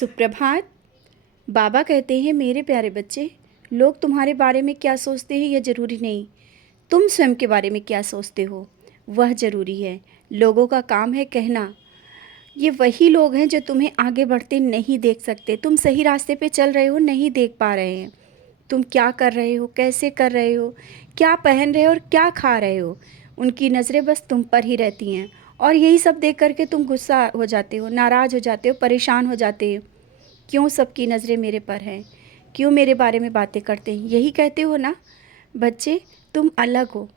सुप्रभात। बाबा कहते हैं, मेरे प्यारे बच्चे, लोग तुम्हारे बारे में क्या सोचते हैं यह ज़रूरी नहीं, तुम स्वयं के बारे में क्या सोचते हो वह ज़रूरी है। लोगों का काम है कहना। ये वही लोग हैं जो तुम्हें आगे बढ़ते नहीं देख सकते। तुम सही रास्ते पे चल रहे हो, नहीं देख पा रहे हैं। तुम क्या कर रहे हो, कैसे कर रहे हो, क्या पहन रहे हो और क्या खा रहे हो, उनकी नज़रें बस तुम पर ही रहती हैं। और यही सब देख करके तुम गुस्सा हो जाते हो, नाराज़ हो जाते हो, परेशान हो जाते हो। क्यों सबकी नज़रें मेरे पर हैं, क्यों मेरे बारे में बातें करते हैं, यही कहते हो ना। बच्चे, तुम अलग हो,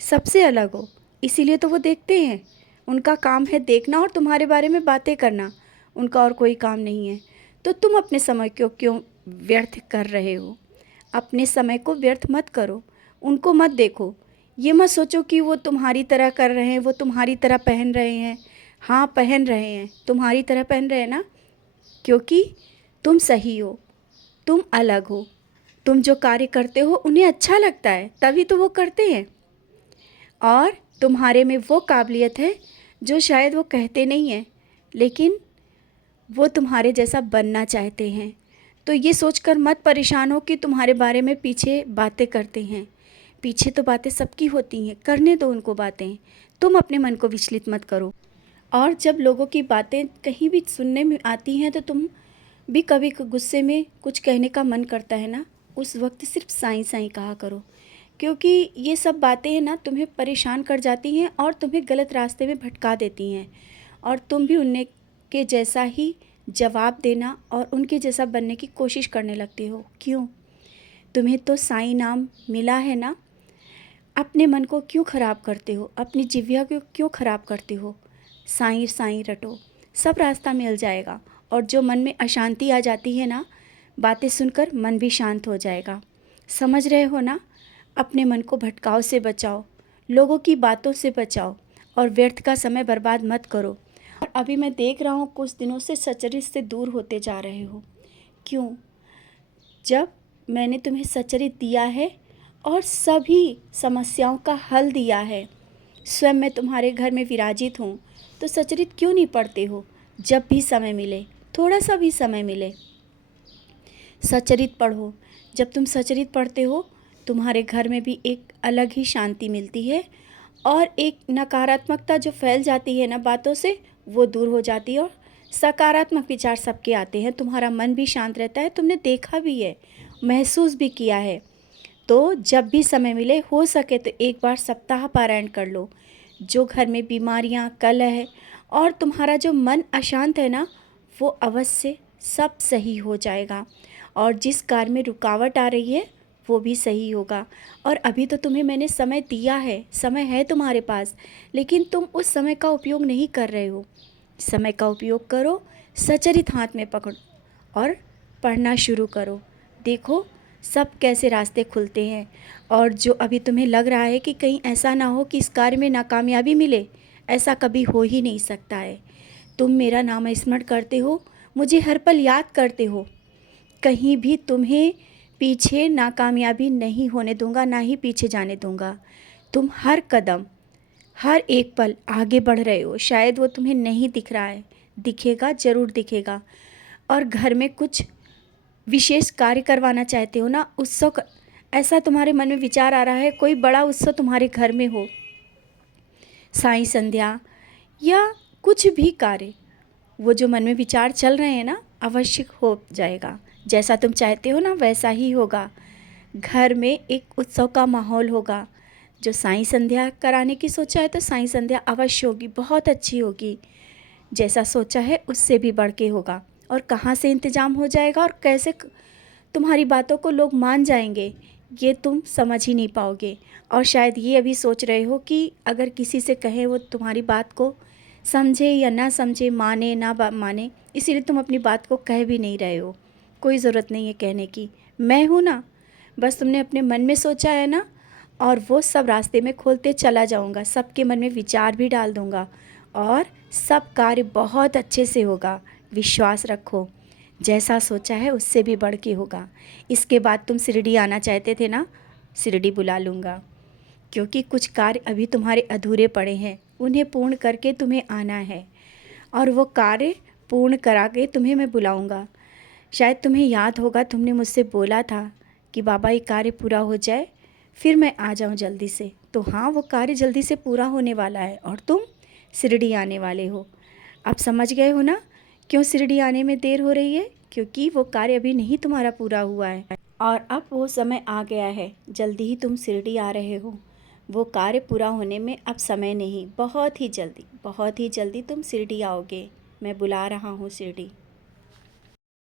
सबसे अलग हो, इसीलिए तो वो देखते हैं। उनका काम है देखना और तुम्हारे बारे में बातें करना, उनका और कोई काम नहीं है। तो तुम अपने समय को क्यों व्यर्थ कर रहे हो? अपने समय को व्यर्थ मत करो, उनको मत देखो। ये मत सोचो कि वो तुम्हारी तरह कर रहे हैं, वो तुम्हारी तरह पहन रहे हैं। हाँ, पहन रहे हैं, तुम्हारी तरह पहन रहे हैं ना, क्योंकि तुम सही हो, तुम अलग हो। तुम जो कार्य करते हो उन्हें अच्छा लगता है, तभी तो वो करते हैं। और तुम्हारे में वो काबिलियत है जो शायद वो कहते नहीं हैं, लेकिन वो तुम्हारे जैसा बनना चाहते हैं। तो ये सोचकर मत परेशान हो कि तुम्हारे बारे में पीछे बातें करते हैं। पीछे तो बातें सबकी होती हैं, करने दो उनको बातें। तुम अपने मन को विचलित मत करो। और जब लोगों की बातें कहीं भी सुनने में आती हैं तो तुम भी कभी गुस्से में कुछ कहने का मन करता है ना, उस वक्त सिर्फ साईं साईं कहा करो। क्योंकि ये सब बातें हैं ना, तुम्हें परेशान कर जाती हैं और तुम्हें गलत रास्ते में भटका देती हैं। और तुम भी उनके के जैसा ही जवाब देना और उनके जैसा बनने की कोशिश करने लगते हो। क्यों? तुम्हें तो साईं नाम मिला है ना। अपने मन को क्यों ख़राब करते हो, अपनी जिह्वा को क्यों ख़राब करते हो? साईं साईं रटो, सब रास्ता मिल जाएगा। और जो मन में अशांति आ जाती है ना, बातें सुनकर मन भी शांत हो जाएगा। समझ रहे हो ना? अपने मन को भटकाव से बचाओ, लोगों की बातों से बचाओ और व्यर्थ का समय बर्बाद मत करो। और अभी मैं देख रहा हूँ कुछ दिनों से सच्चरित्र से दूर होते जा रहे हो। क्यों? जब मैंने तुम्हें सच्चरित्र दिया है और सभी समस्याओं का हल दिया है, स्वयं मैं तुम्हारे घर में विराजित हूँ, तो सच्चरित्र क्यों नहीं पढ़ते हो? जब भी समय मिले, थोड़ा सा भी समय मिले, सच्चरित्र पढ़ो। जब तुम सच्चरित्र पढ़ते हो, तुम्हारे घर में भी एक अलग ही शांति मिलती है और एक नकारात्मकता जो फैल जाती है ना बातों से, वो दूर हो जाती है और सकारात्मक विचार सबके आते हैं। तुम्हारा मन भी शांत रहता है, तुमने देखा भी है, महसूस भी किया है। तो जब भी समय मिले, हो सके तो एक बार सप्ताह पारायण कर लो। जो घर में बीमारियां, कलह और तुम्हारा जो मन अशांत है ना, वो अवश्य सब सही हो जाएगा। और जिस कार्य में रुकावट आ रही है वो भी सही होगा। और अभी तो तुम्हें मैंने समय दिया है, समय है तुम्हारे पास, लेकिन तुम उस समय का उपयोग नहीं कर रहे हो। समय का उपयोग करो, सचरित हाथ में पकड़ो और पढ़ना शुरू करो। देखो सब कैसे रास्ते खुलते हैं। और जो अभी तुम्हें लग रहा है कि कहीं ऐसा ना हो कि इस कार्य में नाकामयाबी मिले, ऐसा कभी हो ही नहीं सकता है। तुम मेरा नाम स्मरण करते हो, मुझे हर पल याद करते हो, कहीं भी तुम्हें पीछे नाकामयाबी नहीं होने दूंगा, ना ही पीछे जाने दूंगा। तुम हर कदम, हर एक पल आगे बढ़ रहे हो। शायद वो तुम्हें नहीं दिख रहा है, दिखेगा, ज़रूर दिखेगा। और घर में कुछ विशेष कार्य करवाना चाहते हो ना, उत्सव ऐसा तुम्हारे मन में विचार आ रहा है, कोई बड़ा उत्सव तुम्हारे घर में हो, साईं संध्या या कुछ भी कार्य, वो जो मन में विचार चल रहे हैं ना, अवश्य हो जाएगा। जैसा तुम चाहते हो ना वैसा ही होगा। घर में एक उत्सव का माहौल होगा। जो साईं संध्या कराने की सोचा है तो साईं संध्या अवश्य होगी, बहुत अच्छी होगी। जैसा सोचा है उससे भी बढ़ के होगा। और कहाँ से इंतज़ाम हो जाएगा और कैसे तुम्हारी बातों को लोग मान जाएंगे, ये तुम समझ ही नहीं पाओगे। और शायद ये अभी सोच रहे हो कि अगर किसी से कहें वो तुम्हारी बात को समझे या ना समझे, माने ना माने, इसीलिए तुम अपनी बात को कह भी नहीं रहे हो। कोई ज़रूरत नहीं है कहने की, मैं हूँ ना। बस तुमने अपने मन में सोचा है ना, और वो सब रास्ते में खोलते चला जाऊँगा, सबके मन में विचार भी डाल दूँगा और सब कार्य बहुत अच्छे से होगा। विश्वास रखो, जैसा सोचा है उससे भी बढ़ के होगा। इसके बाद तुम शिरडी आना चाहते थे ना, शिरडी बुला लूँगा, क्योंकि कुछ कार्य अभी तुम्हारे अधूरे पड़े हैं, उन्हें पूर्ण करके तुम्हें आना है। और वो कार्य पूर्ण करा के तुम्हें मैं बुलाऊंगा। शायद तुम्हें याद होगा, तुमने मुझसे बोला था कि बाबा ये कार्य पूरा हो जाए फिर मैं आ जाऊं जल्दी से। तो हाँ, वो कार्य जल्दी से पूरा होने वाला है और तुम शिरडी आने वाले हो। अब समझ गए हो ना क्यों शिरडी आने में देर हो रही है? क्योंकि वो कार्य अभी नहीं तुम्हारा पूरा हुआ है और अब वो समय आ गया है, जल्दी ही तुम शिरडी आ रहे हो। वो कार्य पूरा होने में अब समय नहीं, बहुत ही जल्दी तुम शिरडी आओगे। मैं बुला रहा हूँ शिरडी।